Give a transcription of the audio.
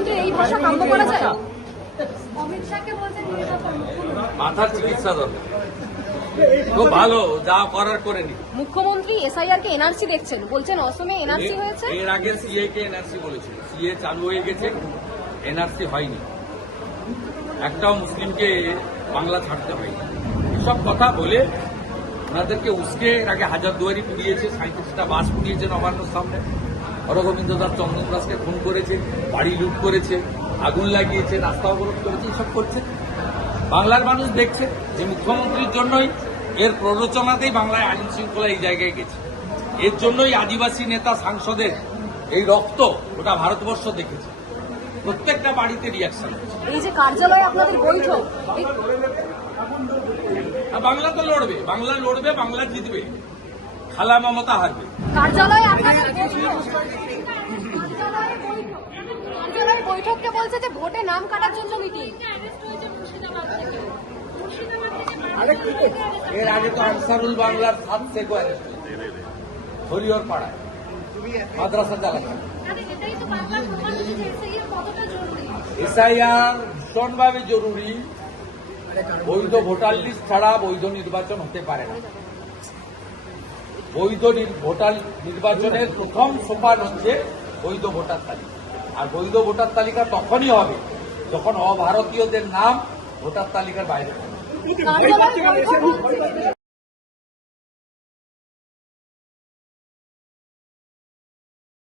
মুখ্যমন্ত্রী এই ভাষা কাম্য করা যায়? অমিত শাহকে বলছেন নিরাপদ মাথার চিকিৎসা দরকার। খুব ভালো যা করার করে নি। মুখ্যমন্ত্রী এসআইআর কে এনআরসি দেখছেন। বলছেন অসমে এনআরসি হয়েছে? এর আগে সিএ কে এনআরসি বলেছিল। সিএ চালু হয়ে গেছে এনআরসি হয়নি। একটাও মুসলিমকে বাংলা ছাড়তে হয়নি। সব কথা বলে ওনাদেরকে উস্কে এর আগে হাজার দুয়ারি পুড়িয়েছে সাঁত্রিশটা বাস পুড়িয়েছে নবান্নর সামনে। হরগোবিন্দ দাস চন্দন দাসকে খুন করেছে বাড়ি লুট করেছে আগুন লাগিয়েছে রাস্তা অবরোধ করেছে এসব করছে। বাংলার মানুষ দেখছে যে মুখ্যমন্ত্রীর জন্যই এর প্ররোচনাতেই বাংলায় আইন শৃঙ্খলা এই জায়গায় গেছে। এর জন্যই আদিবাসী নেতা সাংসদের এই রক্ত ওটা ভারতবর্ষ দেখেছে। প্রত্যেকটা বাড়িতে রিয়াকশন এই যে কার্যালয়ে আপনাদের বৈঠক বাংলা তো লড়বে বাংলা লড়বে বাংলা জিতবে। খালা মমতা হারবে। কার্যালয়ে আপনাদের বৈঠক। কার্যালয়ে বৈঠক। কার্যালয়ে বৈঠককে বলছে যে ভোটে নাম কাটার জন্য মিটিং। অ্যারেস্ট হয়েছে মুর্শিদাবাদ থেকে মুর্শিদাবাদ থেকে এর আগে তো আনসারুল বাংলার সাত সেকো অ্যারেস্ট হরিহর পাড়ায়। মাদ্রাসা চালাচ্ছে আরে এটাই তো বাংলার প্রমাণ হচ্ছে যে এসআইআর কতটা জরুরি? এসআইআর ভীষণভাবে জরুরি। বৈধ ভোটার লিস্ট ছাড়া বৈধ নির্বাচন হতে পারে না। বৈধ ভোটার নির্বাচনের প্রথম সোপান হচ্ছে বৈধ ভোটার তালিকা। আর বৈধ ভোটার তালিকা তখনই হবে যখন অভারতীয়দের নাম ভোটার তালিকার বাইরে